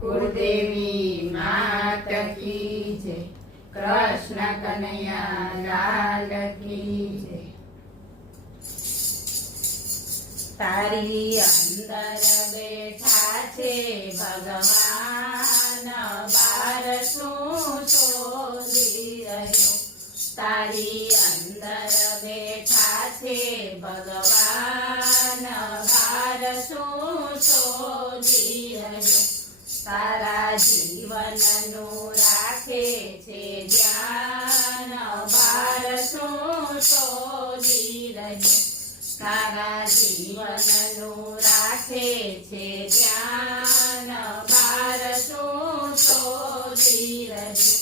કુળદેવી માત કી જય, કૃષ્ણ કનૈયા લાલ કી જય। તારી અંદર બેઠા છે ભગવાન, બાર શું શોધી રહ્યો। તારી અંદર બેઠા છે ભગવાન, બાર શું શોધી રહ્યો। તારા જીવનનું રાખે છે ધ્યાન, બાર શું શોધી રહ્યો। તારા જીવનનું રાખે છે ધ્યાન, બાર શું શોધી રહ્યો।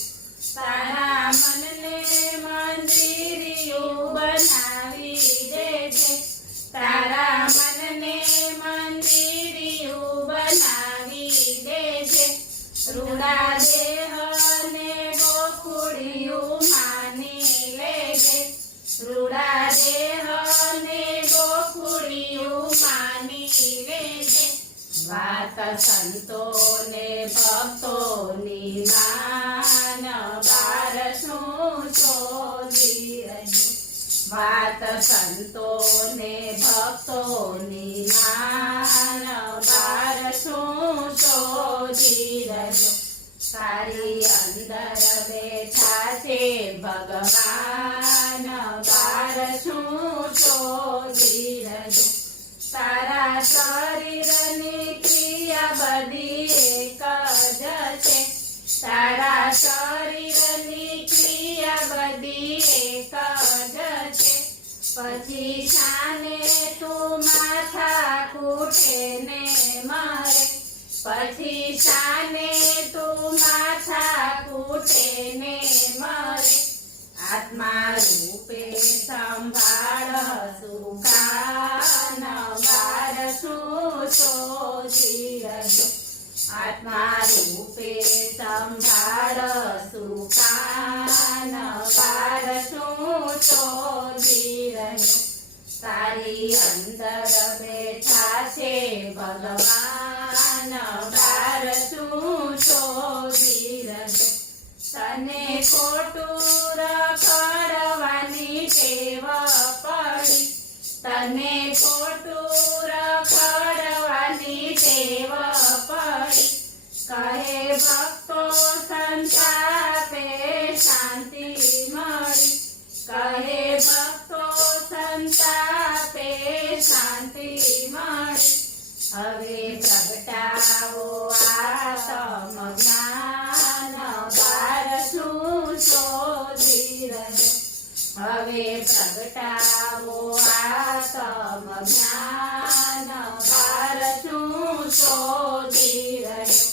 તારા મનને મંદિરિયું બનાવી દેજે, તારા મનને મંદિરિયું બનાવી દેજે। રૂડા દેહને ગોખુડિયું માની લેજે, રૂડા દેહને ગોખુડિયું માની લેજે। વાત સંતોને ભક્તોની માન, બાર શું શોધી રહ્યો। વાત સંતોને ભક્તોની માન, બાર શું શોધી રહ્યો। તારી અંદર બેઠા છે ભગવાન, બાર શું શોધી રહ્યો। તારા શરીરની ક્રિયા બધી એક જ છે, તારા શરીરની ક્રિયા બધી એક જ છે। પછી શાને તું માથા કૂટે ને મરે, પછી શાને તું માથા કૂટે ને મરે। આત્મા રૂપે સંભાળ સુકાન, બાર શું શોધી રહ્યો। આત્મા રૂપે સંભાળ સુકાન, બાર શું શોધી રહ્યો। તારી અંદર બેઠા છે ભગવાન, બાર શું શોધી રહ્યો। તને ખોટું રખડવાની ટેવ પડી, તને ખોટું રખડવાની ટેવ પડી। કહે ભક્તો સંતાપે શાંતિ મળી, કહે ભક્તો સંતાપે શાંતિ મળી। હવે પ્રગટાવો આત્મ જ્ઞાન, બાર શું શોધી રહ્યો। હવે પ્રગટાવો આત્મ જ્ઞાન, બાર શું શોધી રહ્યો।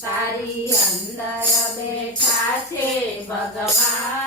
તારી અંદર બેઠા છે ભગવાન,